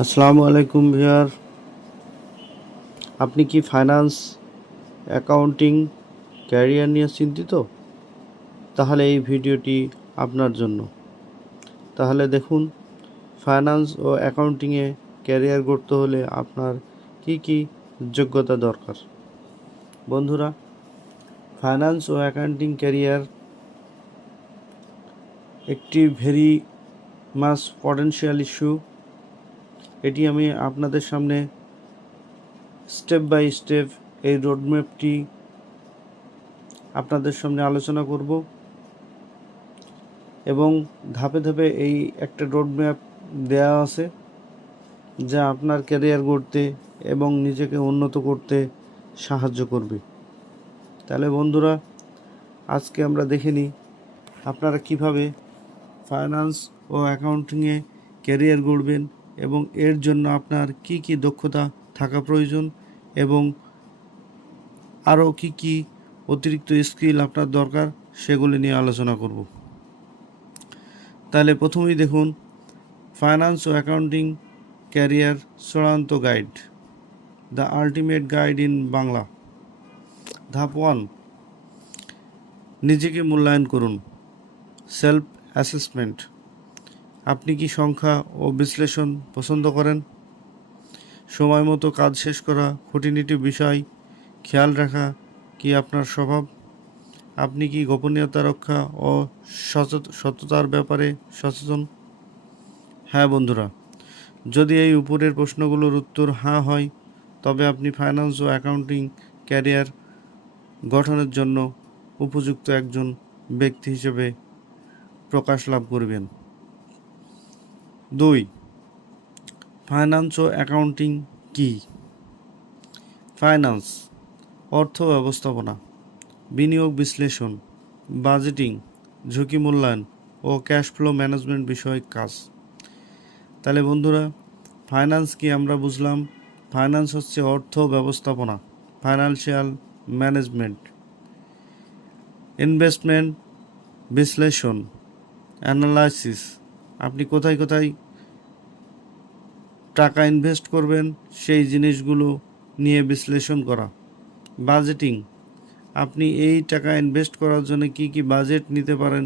আসসালামু আলাইকুম ভিয়ার আপনি কি ফাইন্যান্স অ্যাকাউন্টিং ক্যারিয়ার নিয়ে চিন্তিত? তাহলে এই ভিডিওটি আপনার জন্য। তাহলে দেখুন ফাইন্যান্স ও অ্যাকাউন্টিংয়ে ক্যারিয়ার গড়তে হলে আপনার কি কি যোগ্যতা দরকার? বন্ধুরা ফাইন্যান্স ও অ্যাকাউন্টিং ক্যারিয়ার একটি ভেরি মাস পটেনশিয়াল ইস্যু এটি আমি আপনাদের সামনে স্টেপ বাই স্টেপ এই রোডম্যাপটি আপনাদের সামনে আলোচনা করব এবং ধাপে ধাপে এই একটা রোডম্যাপ দেওয়া আছে যা আপনার ক্যারিয়ার গড়তে এবং নিজেকে উন্নত করতে সাহায্য করবে। তাহলে বন্ধুরা, আজকে আমরা দেখে নিই আপনারা কীভাবে ফাইন্যান্স ও অ্যাকাউন্টিংয়ে ক্যারিয়ার গড়বেন এবং এর জন্য আপনার কি কি দক্ষতা থাকা প্রয়োজন এবং আরও কি কি অতিরিক্ত স্কিল আপনার দরকার সেগুলি নিয়ে আলোচনা করব। তাহলে প্রথমেই দেখুন ফাইন্যান্স ও অ্যাকাউন্টিং ক্যারিয়ার চূড়ান্ত guide the ultimate guide in Bangla ধাপ ওয়ান নিজেকে মূল্যায়ন করুন সেলফ অ্যাসেসমেন্ট আপনি কি সংখ্যা ও বিশ্লেষণ পছন্দ করেন? সময় মতো কাজ শেষ করা খুঁটিনিটি বিষয়, খেয়াল রাখা কি আপনার স্বভাব? আপনি কি গোপনীয়তা রক্ষা ও সততার ব্যাপারে সচেতন? হ্যাঁ বন্ধুরা, যদি এই উপরের প্রশ্নগুলোর উত্তর হ্যাঁ হয়, তবে আপনি ফাইন্যান্স ও অ্যাকাউন্টিং ক্যারিয়ার গঠনের জন্য উপযুক্ত একজন ব্যক্তি হিসেবে প্রকাশ লাভ করবেন। দুই ফাইন্যান্স ও অ্যাকাউন্টিং কি? ফাইন্যান্স অর্থ ব্যবস্থাপনা, বিনিয়োগ বিশ্লেষণ বাজেটিং ঝুঁকি মূল্যায়ন ও ক্যাশ ফ্লো ম্যানেজমেন্ট বিষয়ক কাজ। তাহলে বন্ধুরা ফাইন্যান্স কি আমরা বুঝলাম? ফাইন্যান্স হচ্ছে অর্থ ব্যবস্থাপনা ফাইন্যান্সিয়াল ম্যানেজমেন্ট ইনভেস্টমেন্ট বিশ্লেষণ অ্যানালাইসিস আপনি কোথায় কোথায় টাকা ইনভেস্ট করবেন, সেই জিনিসগুলো নিয়ে বিশ্লেষণ করা। বাজেটিং আপনি এই টাকা ইনভেস্ট করার জন্য কি কি বাজেট নিতে পারেন,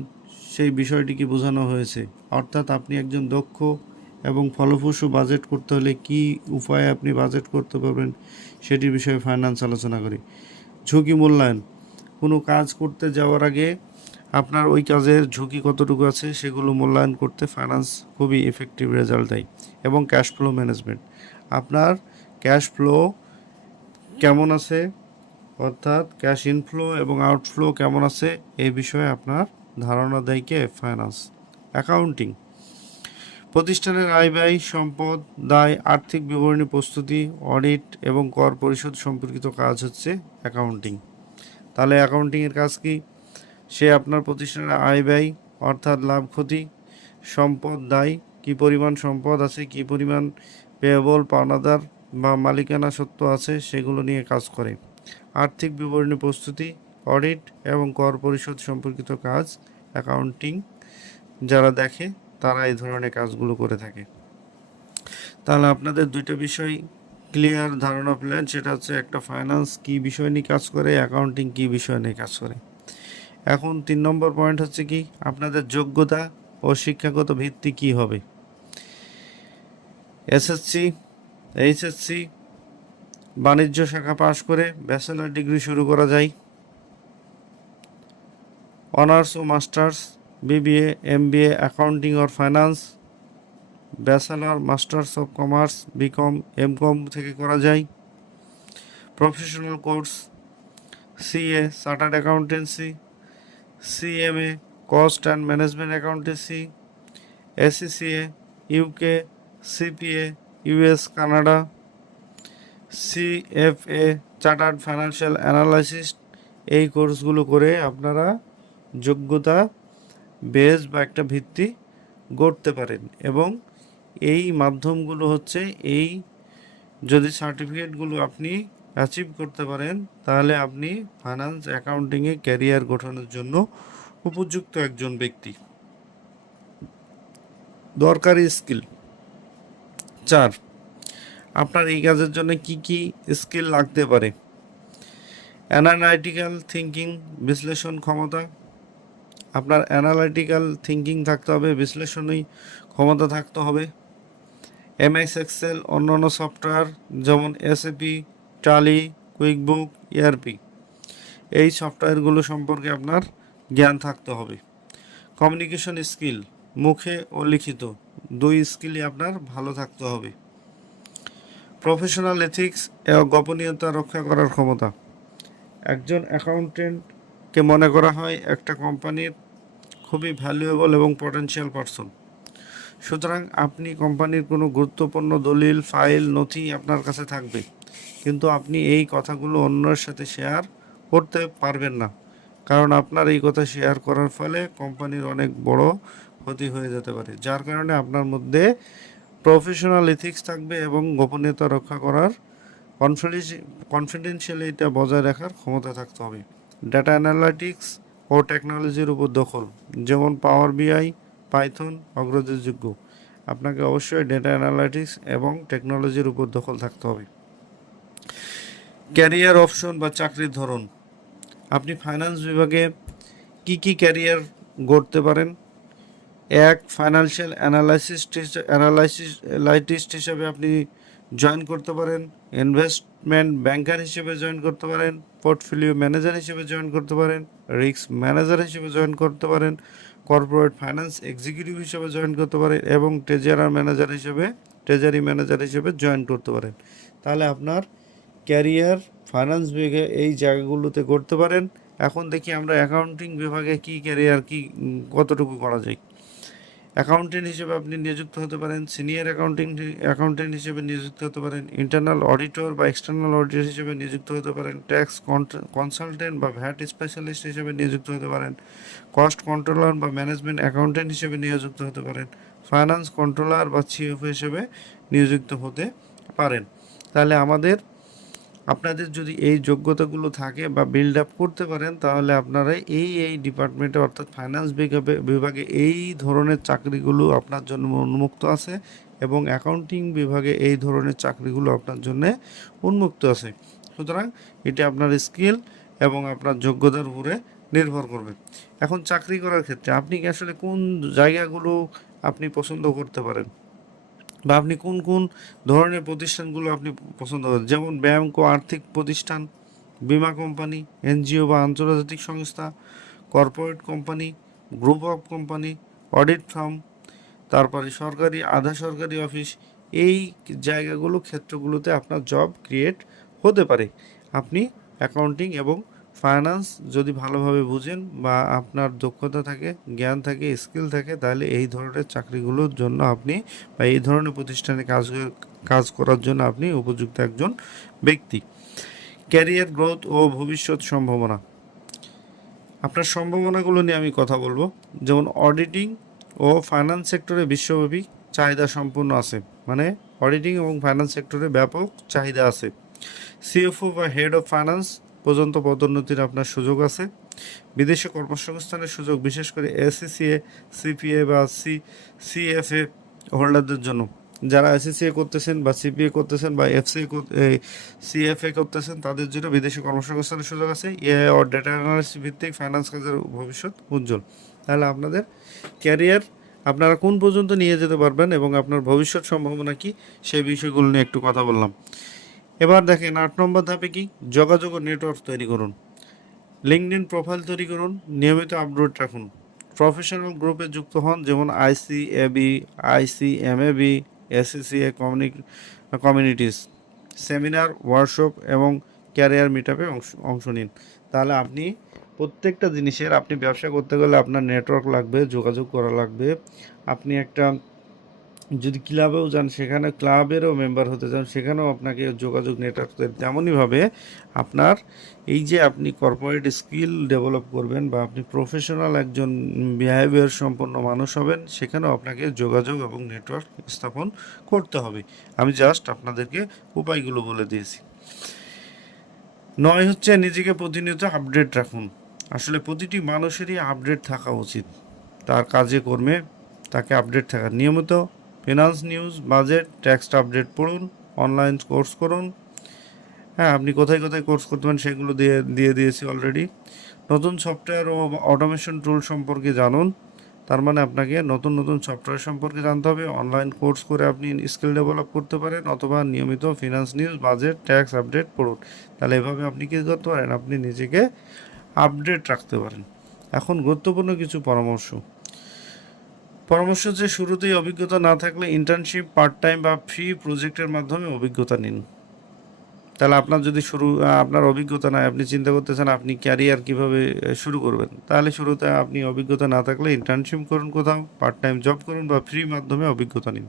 সেই বিষয়টিকে বোঝানো হয়েছে? অর্থাৎ আপনি একজন দক্ষ এবং ফলপ্রসূ বাজেট করতে হলে কি উপায়ে আপনি বাজেট করতে পারবেন, সেটির বিষয়ে ফাইন্যান্স আলোচনা করি। ঝুঁকি মূল্যায়ন, কোনো কাজ করতে যাওয়ার আগে আপনার ওই কাজের ঝুঁকি কতটুকু আছে সেগুলো মূল্যায়ন করতে ফাইন্যান্স খুবই এফেক্টিভ রেজাল্ট দেয় এবং ক্যাশ ফ্লো ম্যানেজমেন্ট আপনার ক্যাশ ফ্লো কেমন আছে? অর্থাৎ ক্যাশ ইনফ্লো এবং আউটফ্লো কেমন আছে? এই বিষয়ে আপনার ধারণা দেয় কে? ফাইন্যান্স অ্যাকাউন্টিং প্রতিষ্ঠানের আয় ব্যয়, সম্পদ, দায়, আর্থিক বিবরণী প্রস্তুতি অডিট এবং কর পরিশোধ সম্পর্কিত কাজ হচ্ছে অ্যাকাউন্টিং তাহলে অ্যাকাউন্টিংয়ের কাজ কি? সে আপনার প্রতিষ্ঠানের আয় ব্যয়, অর্থাৎ লাভ, ক্ষতি, সম্পদ, দায়, কি পরিমাণ সম্পদ আছে, কি পরিমাণ পেয়েবল পাওনাদার বা মালিকানা সত্ত্ব আছে, সেগুলো নিয়ে কাজ করে। আর্থিক বিবরণী প্রস্তুতি, অডিট এবং কর পরিশোধ সম্পর্কিত কাজ, অ্যাকাউন্টিং যারা দেখে, তারা এই ধরনের কাজগুলো করে থাকে। তাহলে আপনাদের দুইটা বিষয় ক্লিয়ার ধারণা পেলেন, সেটা হচ্ছে একটা ফাইন্যান্স কি বিষয় নিয়ে কাজ করে, অ্যাকাউন্টিং কি বিষয় নিয়ে কাজ করে। এখন তিন নম্বর পয়েন্ট হচ্ছে কি, আপনাদের যোগ্যতা ও শিক্ষাগত ভিত্তি কি হবে? এসএসসি এইচএসসি বাণিজ্য শাখা পাশ করে ব্যাচেলার ডিগ্রি শুরু করা যায়। Honours O masters BBA MBA accounting or finance bachelor masters of commerce BCom MCom থেকে করা যায়। Professional course CA chartered accountancy CMA cost and management accountancy ACCA UK CPA US Canada CFA chartered financial analyst এই কোর্সগুলো করে আপনারা যোগ্যতা, base বা একটা ভিত্তি গড়তে পারেন। এবং এই মাধ্যমগুলো হচ্ছে এই যদি সার্টিফিকেটগুলো আপনি অ্যাচিভ করতে পারেন, তাহলে আপনি ফাইন্যান্স অ্যাকাউন্টিংয়ে ক্যারিয়ার গঠনের জন্য উপযুক্ত একজন ব্যক্তি। দরকারি স্কিল চার, আপনার এই কাজের জন্য কি কি স্কিল লাগতে পারে? অ্যানালাইটিক্যাল থিঙ্কিং বিশ্লেষণ ক্ষমতা। আপনার অ্যানালাইটিক্যাল থিঙ্কিং থাকতে হবে বিশ্লেষণী ক্ষমতা থাকতে হবে। এমএস এক্সেল অন্যান্য সফটওয়্যার যেমন এসএপি টালি, কুইকবুক ইআরপি এই সফটওয়্যারগুলো সম্পর্কে আপনার জ্ঞান থাকতে হবে। কমিউনিকেশন স্কিল, মুখে ও লিখিত, দুই স্কিলই আপনার ভালো থাকতে হবে। প্রফেশনাল এথিক্স এবং গোপনীয়তা রক্ষা করার ক্ষমতা। একজন অ্যাকাউন্টেন্টকে মনে করা হয় একটা কোম্পানির খুবই ভ্যালুয়েবল এবং পটেনশিয়াল পারসন সুতরাং আপনি কোম্পানির কোনো গুরুত্বপূর্ণ দলিল ফাইল নথি আপনার কাছে থাকবে। কিন্তু আপনি এই কথাগুলো অন্যের সাথে শেয়ার করতে পারবেন না। কারণ আপনার এই কথা শেয়ার করার ফলে কোম্পানির অনেক বড় ক্ষতি হয়ে যেতে পারে। যার কারণে আপনার মধ্যে প্রফেশনাল এথিক্স থাকবে এবং গোপনীয়তা রক্ষা করার কনফিডেন্সিয়ালিটা বজায় রাখার ক্ষমতা থাকতে হবে। ডাটা অ্যানালাইটিক্স ও টেকনোলজির উপর দখল, যেমন পাওয়ার বিআই পাইথন অগ্রযোগ্য আপনাকে অবশ্যই ডেটা অ্যানালাইটিক্স এবং টেকনোলজির উপর দখল থাকতে হবে। ক্যারিয়ার অপশন বা চাকরির ধরন, আপনি ফাইন্যান্স বিভাগে কি কি ক্যারিয়ার গড়তে পারেন? এক ফাইন্যান্সিয়াল অ্যানালাইসিস অ্যানালাইসিস লাইটিস্ট হিসেবে আপনি জয়েন করতে পারেন ইনভেস্টমেন্ট ব্যাংকার হিসেবে জয়েন করতে পারেন পোর্টফোলিও ম্যানেজার হিসেবে জয়েন করতে পারেন রিস্ক ম্যানেজার হিসেবে জয়েন করতে পারেন কর্পোরেট ফাইন্যান্স এক্সিকিউটিভ হিসেবে জয়েন করতে পারেন এবং ট্রেজারার ম্যানেজার হিসেবে ট্রেজারি ম্যানেজার হিসেবে জয়েন করতে পারেন। তাহলে আপনার ক্যারিয়ার, ফাইন্যান্স বিভাগে এই জায়গাগুলোতে করতে পারেন। এখন দেখি আমরা অ্যাকাউন্টিং বিভাগে কি ক্যারিয়ার, কি, কতটুকু করা যায়। অ্যাকাউন্টেন্ট হিসেবে আপনি নিযুক্ত হতে পারেন, সিনিয়র অ্যাকাউন্টিং, অ্যাকাউন্টেন্ট হিসেবে নিযুক্ত হতে পারেন, ইন্টারনাল অডিটর বা এক্সটার্নাল অডিটর হিসেবে নিযুক্ত হতে পারেন, ট্যাক্স কনসালটেন্ট বা ভ্যাট স্পেশালিস্ট হিসেবে নিযুক্ত হতে পারেন, কস্ট কন্ট্রোলার বা ম্যানেজমেন্ট অ্যাকাউন্টেন্ট হিসেবে নিযুক্ত হতে পারেন, ফাইন্যান্স কন্ট্রোলার বা সিএফও হিসেবে নিযুক্ত হতে পারেন। তাহলে আমাদের আপনাদের যদি এই যোগ্যতাগুলো থাকে বা বিল্ড আপ করতে পারেন, তাহলে আপনারা এই এই ডিপার্টমেন্টে অর্থাৎ ফাইন্যান্স বিভাগে বিভাগে এই ধরনের চাকরিগুলো আপনার জন্য উন্মুক্ত আছে এবং অ্যাকাউন্টিং বিভাগে এই ধরনের চাকরিগুলো আপনার জন্য উন্মুক্ত আছে। সুতরাং এটি আপনার স্কিল এবং আপনার যোগ্যতার উপরে নির্ভর করবে। এখন চাকরি করার ক্ষেত্রে আপনি কি আসলে কোন জায়গাগুলো আপনি পছন্দ করতে পারেন? বা আপনি কোন কোন ধরনের প্রতিষ্ঠানগুলো আপনি পছন্দ করেন? যেমন ব্যাংক ও আর্থিক প্রতিষ্ঠান, বীমা কোম্পানি, এনজিও বা আন্তর্জাতিক সংস্থা, corporate company, group of company, audit firm, তারপরে সরকারি, আধা সরকারি অফিস, এই জায়গাগুলো, ক্ষেত্রগুলোতে আপনার জব ক্রিয়েট হতে পারে। আপনি অ্যাকাউন্টিং এবং ফাইন্যান্স যদি ভালোভাবে বুঝেন বা আপনার দক্ষতা থাকে, জ্ঞান থাকে স্কিল থাকে, তাহলে এই ধরনের চাকরিগুলোর জন্য আপনি বা এই ধরনের প্রতিষ্ঠানে কাজ কাজ করার জন্য আপনি উপযুক্ত একজন ব্যক্তি। ক্যারিয়ার গ্রোথ ও ভবিষ্যৎ সম্ভাবনা। আপনার সম্ভাবনাগুলো নিয়ে আমি কথা বলব। যেমন অডিটিং ও ফাইন্যান্স সেক্টরে বিশ্বব্যাপী চাহিদা সম্পূর্ণ আছে। মানে অডিটিং এবং ফাইন্যান্স সেক্টরে ব্যাপক চাহিদা আছে। সিএফও বা হেড অফ ফাইন্যান্স পর্যন্ত পদোন্নতির আপনার সুযোগ আছে। বিদেশে কর্মসংস্থানের সুযোগ, বিশেষ করে এসিসিএ সিপিএ বা সি, সিএফএ হোল্ডারদের জন্য। যারা এসিসিএ করতেছেন বা সিপিএ করতেছেন বা এফসিএ সিএফএ করতেছেন, তাদের জন্য বিদেশে কর্মসংস্থানের সুযোগ আছে। এআই ও ডেটা অ্যানালিসিস ভিত্তিক ফাইন্যান্স কাজের ভবিষ্যৎ উজ্জ্বল। তাহলে আপনাদের ক্যারিয়ার আপনারা কোন পর্যন্ত নিয়ে যেতে পারবেন এবং আপনার ভবিষ্যৎ সম্ভাবনা কি সেই বিষয়গুলো নিয়ে একটু কথা বললাম। এবার দেখেন আট নম্বর ধাপে কি? যোগাযোগ ও নেটওয়ার্ক তৈরি করুন। লিঙ্কডিন প্রোফাইল তৈরি করুন। নিয়মিত আপডেট রাখুন। প্রফেশনাল গ্রুপে যুক্ত হন, যেমন IC AB IC M A communities seminar workshop এবং ক্যারিয়ার মিট আপে অংশ অংশ নিন। তাহলে আপনি প্রত্যেকটা জিনিসের, আপনি ব্যবসা করতে গেলে আপনার নেটওয়ার্ক লাগবে, যোগাযোগ করা লাগবে। আপনি একটা যদি ক্লাবেও যান, সেখানে ক্লাবেরও মেম্বার হতে চান, সেখানেও আপনাকে যোগাযোগ নেটওয়ার্ক তেমনইভাবে আপনার এই যে আপনি কর্পোরেট স্কিল ডেভেলপ করবেন বা আপনি প্রফেশনাল একজন বিহেভিয়ার সম্পন্ন মানুষ হবেন, সেখানেও আপনাকে যোগাযোগ এবং নেটওয়ার্ক স্থাপন করতে হবে। আমি জাস্ট আপনাদেরকে উপায়গুলো বলে দিয়েছি। নয় হচ্ছে নিজেকে প্রতিনিয়ত আপডেট রাখুন। আসলে প্রতিটি মানুষেরই আপডেট থাকা উচিত। তার কাজে কর্মে তাকে আপডেট থাকা। নিয়মিত finance news budget tax update পড়ুন অনলাইন কোর্স করুন। হ্যাঁ আপনি কোথায় কোথায় কোর্স করতে পারেন সেগুলো দিয়ে দিয়ে দিয়েছি অলরেডি নতুন সফটওয়্যার ও অটোমেশন টুল সম্পর্কে জানুন। তার মানে আপনাকে নতুন নতুন সফটওয়্যার সম্পর্কে জানতে হবে। অনলাইন কোর্স করে আপনি স্কিল ডেভেলপ করতে পারেন অথবা নিয়মিত finance news budget tax update পড়ুন। তাহলে এভাবে আপনি কী করতে পারেন? আপনি নিজেকে আপডেট রাখতে পারেন। এখন গুরুত্বপূর্ণ কিছু পরামর্শ। পরামর্শ যে শুরুতেই অভিজ্ঞতা না থাকলে ইন্টার্নশিপ পার্ট টাইম বা ফ্রি প্রজেক্টের মাধ্যমে অভিজ্ঞতা নিন। তাহলে আপনার যদি শুরু আপনার অভিজ্ঞতা নাই, আপনি চিন্তা করতেছেন আপনি ক্যারিয়ার কীভাবে শুরু করবেন, তাহলে শুরুতে আপনি অভিজ্ঞতা না থাকলে ইন্টার্নশিপ করুন কোথাও পার্ট টাইম জব করুন বা ফ্রি মাধ্যমে অভিজ্ঞতা নিন।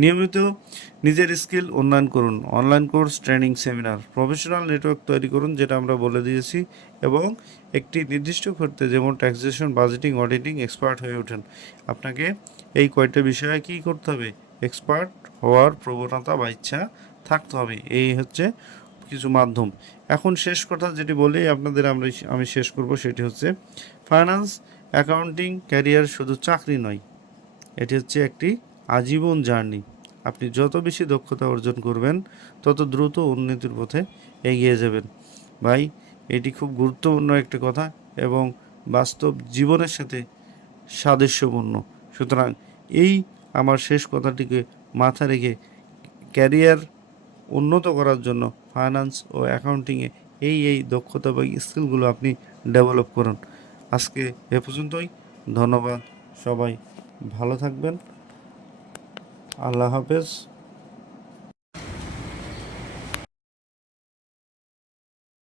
নিয়মিত নিজের স্কিল উন্নয়ন করুন online course training seminar professional network তৈরি করুন, যেটা আমরা বলে দিয়েছি, এবং একটি নির্দিষ্ট ক্ষেত্রে যেমন ট্যাক্সেশন বাজেটিং অডিটিং এক্সপার্ট হয়ে ওঠেন। আপনাকে এই কয়টা বিষয়ে কী করতে হবে? এক্সপার্ট হওয়ার প্রবণতা বা ইচ্ছা থাকতে হবে। এই হচ্ছে কিছু মাধ্যম। এখন শেষ কথা যেটি বলি, আপনাদের আমরা আমি শেষ করব, সেটি হচ্ছে ফাইন্যান্স অ্যাকাউন্টিং ক্যারিয়ার শুধু চাকরি নয়, এটি হচ্ছে একটি আজীবন জার্নি। আপনি যত বেশি দক্ষতা অর্জন করবেন, তত দ্রুত উন্নতির পথে এগিয়ে যাবেন। ভাই, এটি খুব গুরুত্বপূর্ণ একটি কথা এবং বাস্তব জীবনের সাথে সাদৃশ্যপূর্ণ। সুতরাং এই আমার শেষ কথাটিকে মাথা রেখে ক্যারিয়ার উন্নত করার জন্য ফাইন্যান্স ও অ্যাকাউন্টিংয়ে এই এই দক্ষতা বা স্কিলগুলো আপনি ডেভেলপ করুন। আজকে এ পর্যন্তই। ধন্যবাদ সবাই। ভালো থাকবেন। আল্লাহ হাফেজ।